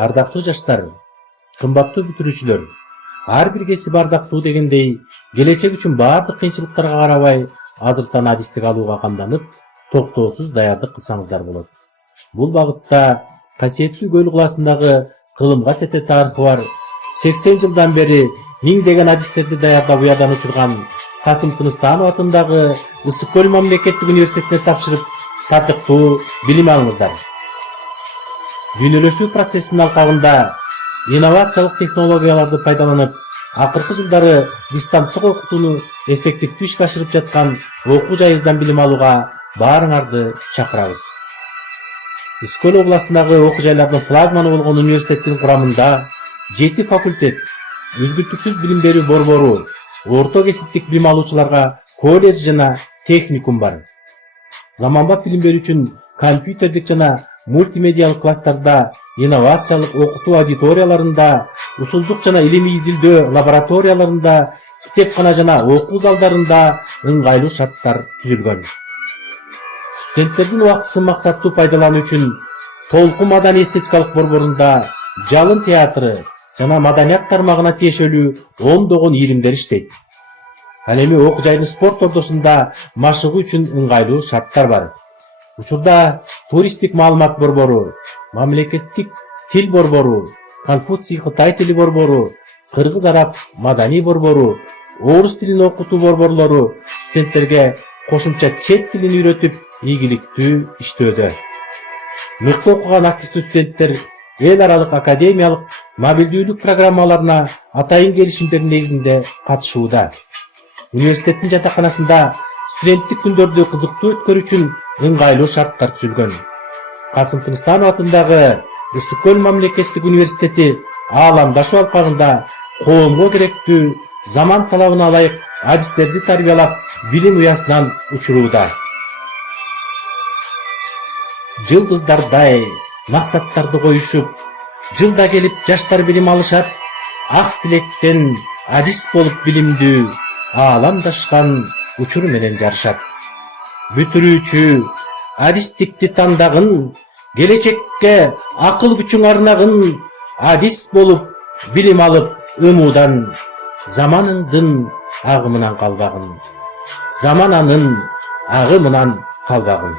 Ардактуу жаштар, кымбаттуу бүтүрүүчүлөр, ар бир кесип ардактуу дегендей, келечек үчүн баардык кыйынчылыктарга карабай, азыртан адистик алууга камданып, токтоосуз даярдык кылсаңыздар болот. Бул багытта касиеттүү көл кылаасындагы кылымга тете тарыхы бар 80 жылдан бери миңдеген адистерди даярдап уядан учурган Касым Тыныстанов атындагы Ысык көл мамлекеттик университетине тапшырып, татыктуу билим алыңыздар. Дүйнөлөшүү процессинин алкагында инновациялык технологияларды пайдаланып, акыркы жылдары дистанттык окутууну эффективдүү ишке ашырып жаткан окуу жайыбыздан билим алууга баарыңарды чакырабыз. Ысык көл областындагы окуу жайлардын флагманы болгон университеттин курамында 7 факультет, үзгүлтүксүз билим берүү борбору, орто кесиптик билим алуучуларга колледж жана техникум бар. Заманбап билим берүү үчүн компьютердик жана мультимедиалык класстарда, инновациялык окутуу аудиторияларында, усулдук жана илимий изилдөө лабораторияларында, китепкана жана окуу залдарында ыңгайлуу шарттар түзүлгөн. Студенттердин убактысын максаттуу пайдалануу үчүн Толкун маданий эстетикалык борборунда жалын театры жана маданият тармагына тиешелүү ондогон ийримдер иштейт. Ал эми окуу жайдын спорт ордосунда машыгуу үчүн ыңгайлуу шарттар бар. Учурда туристтик маалымат борбору, мамлекеттик тил борбору, Конфуций Кытай тили борбору, Кыргыз араб маданий борбору, орус тилин окутуу борборлору студенттерге кошумча чет тилин үйрөтүп, ийгиликтүү иштөөдө. Мыкты окуган активдүү студенттер эл аралык академиялык мобилдүүлүк программаларына атайын келишимдердин негизинде катышууда. Университеттин жатаканасында студенттик күндөрдү кызыктуу өткөрүү үчүн ыңгайлуу шарттар түзүлгөн. Касым Тыныстанов атындагы Ысык көл мамлекеттик университети ааламдашуу алкагында коомго керектүү заман талабына ылайык адистерди тарбиялап, билим уясынан учурууда. Жылдыздардай максаттарды коюшуп, жылда келип жаштар билим алышат, ак тилектен адис болуп билимдүү ааламдашкан учур менен жарышат. Бүтүрүүчү адистикти тандагын, келечекке акыл күчүң арнагын, адис болуп билим алып ымуудан, заманыңдын агымынан калбагын, замананын агымынан калбагын.